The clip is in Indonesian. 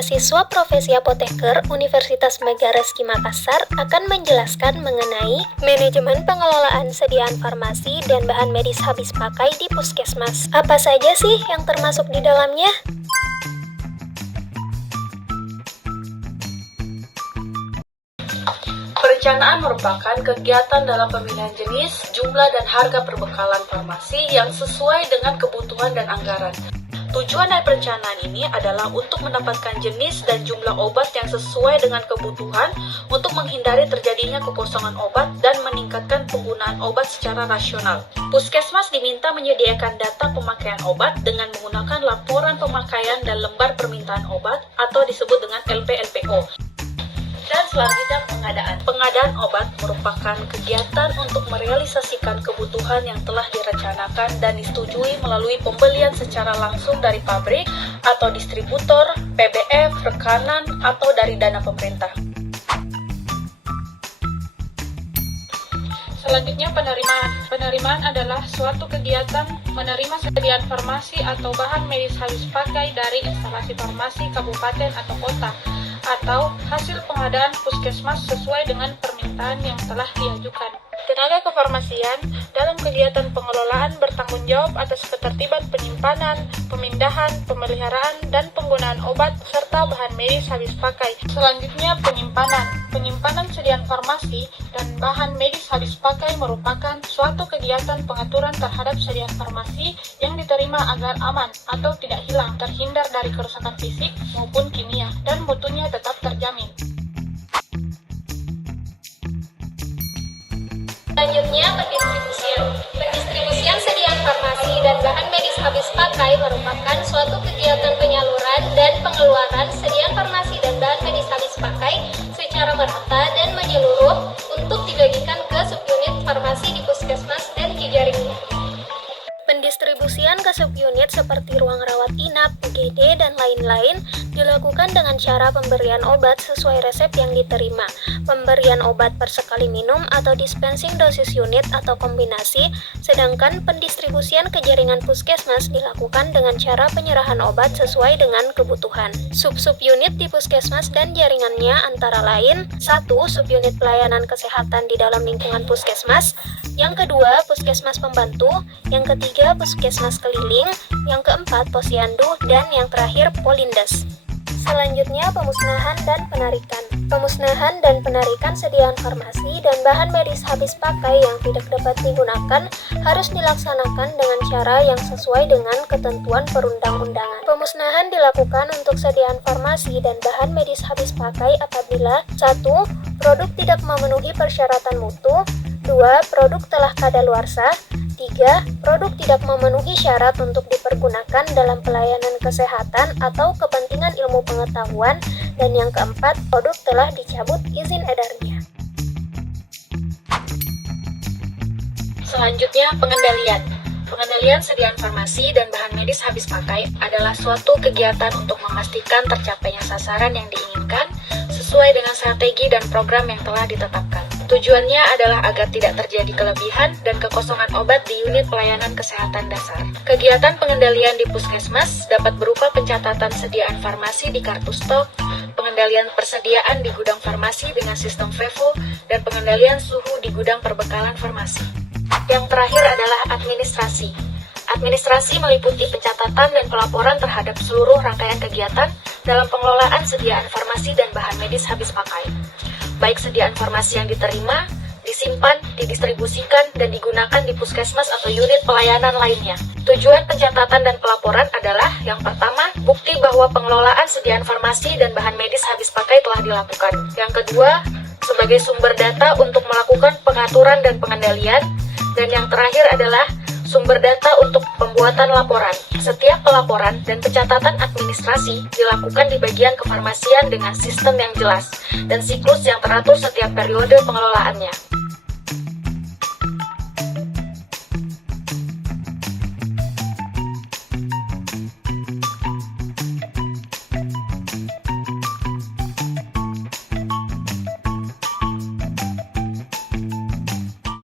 mahasiswa profesi apoteker Universitas Megareski Makassar akan menjelaskan mengenai manajemen pengelolaan sediaan farmasi dan bahan medis habis pakai di puskesmas. Apa saja sih yang termasuk di dalamnya? Perencanaan merupakan kegiatan dalam pemilihan jenis, jumlah, dan harga perbekalan farmasi yang sesuai dengan kebutuhan dan anggaran. Tujuan dari perencanaan ini adalah untuk mendapatkan jenis dan jumlah obat yang sesuai dengan kebutuhan untuk menghindari terjadinya kekosongan obat dan meningkatkan penggunaan obat secara rasional. Puskesmas diminta menyediakan data pemakaian obat dengan menggunakan laporan pemakaian dan lembar permintaan obat atau disebut dengan LP/LPO. Dan selanjutnya pengadaan. Pengadaan obat merupakan kegiatan untuk merealisasikan kebutuhan yang telah direncanakan dan disetujui melalui pembelian secara langsung dari pabrik atau distributor, PBF, rekanan, atau dari dana pemerintah. Selanjutnya penerimaan. Penerimaan adalah suatu kegiatan menerima sediaan farmasi atau bahan medis habis pakai dari instalasi farmasi kabupaten atau kota, atau hasil pengadaan puskesmas sesuai dengan permintaan yang telah diajukan. Tenaga kefarmasian dalam kegiatan pengelolaan bertanggung jawab atas ketertiban penyimpanan, pemindahan, pemeliharaan, dan penggunaan obat serta bahan medis habis pakai. Selanjutnya penyimpanan. Penyimpanan sediaan farmasi dan bahan medis habis pakai merupakan suatu kegiatan pengaturan terhadap sediaan farmasi yang diterima agar aman atau tidak hilang, terhindar dari kerusakan fisik maupun kimia, dan mutunya tetap terjamin. Selanjutnya, pendistribusian. Pendistribusian sediaan farmasi dan bahan medis habis pakai merupakan suatu kegiatan penyaluran dan pengeluaran sediaan farmasi dan bahan medis habis pakai secara merata dan menyeluruh untuk dibagikan ke subunit farmasi di puskesmas dan jejaringnya. Pendistribusian ke subunit seperti ruang rawat inap, UGD, dan lain-lain dilakukan dengan cara pemberian obat sesuai resep yang diterima, pemberian obat per sekali minum atau dispensing dosis unit atau kombinasi, sedangkan pendistribusian ke jaringan puskesmas dilakukan dengan cara penyerahan obat sesuai dengan kebutuhan. Sub-subunit di puskesmas dan jaringannya antara lain: 1. Subunit pelayanan kesehatan di dalam lingkungan puskesmas, yang kedua puskesmas pembantu, yang ketiga puskesmas keliling, yang keempat posyandu, dan yang terakhir polindes. Selanjutnya pemusnahan dan penarikan. Pemusnahan dan penarikan sediaan farmasi dan bahan medis habis pakai yang tidak dapat digunakan harus dilaksanakan dengan cara yang sesuai dengan ketentuan perundang-undangan. Pemusnahan dilakukan untuk sediaan farmasi dan bahan medis habis pakai apabila 1. Produk tidak memenuhi persyaratan mutu, 2. Produk telah kadaluarsa, 3. Produk tidak memenuhi syarat untuk dipergunakan dalam pelayanan kesehatan atau kepentingan ilmu pengetahuan, dan yang keempat, produk telah dicabut izin edarnya. Selanjutnya, pengendalian. Pengendalian sediaan farmasi dan bahan medis habis pakai adalah suatu kegiatan untuk memastikan tercapainya sasaran yang diinginkan sesuai dengan strategi dan program yang telah ditetapkan. Tujuannya adalah agar tidak terjadi kelebihan dan kekosongan obat di unit pelayanan kesehatan dasar. Kegiatan pengendalian di puskesmas dapat berupa pencatatan sediaan farmasi di kartu stok, pengendalian persediaan di gudang farmasi dengan sistem FEVO, dan pengendalian suhu di gudang perbekalan farmasi. Yang terakhir adalah administrasi. Administrasi meliputi pencatatan dan pelaporan terhadap seluruh rangkaian kegiatan dalam pengelolaan sediaan farmasi dan bahan medis habis pakai, baik sediaan farmasi yang diterima, disimpan, didistribusikan, dan digunakan di puskesmas atau unit pelayanan lainnya. Tujuan pencatatan dan pelaporan adalah: yang pertama, bukti bahwa pengelolaan sediaan farmasi dan bahan medis habis pakai telah dilakukan. Yang kedua, sebagai sumber data untuk melakukan pengaturan dan pengendalian. Dan yang terakhir adalah sumber data untuk pembuatan laporan. Setiap pelaporan dan pencatatan administrasi dilakukan di bagian kefarmasian dengan sistem yang jelas dan siklus yang teratur setiap periode pengelolaannya.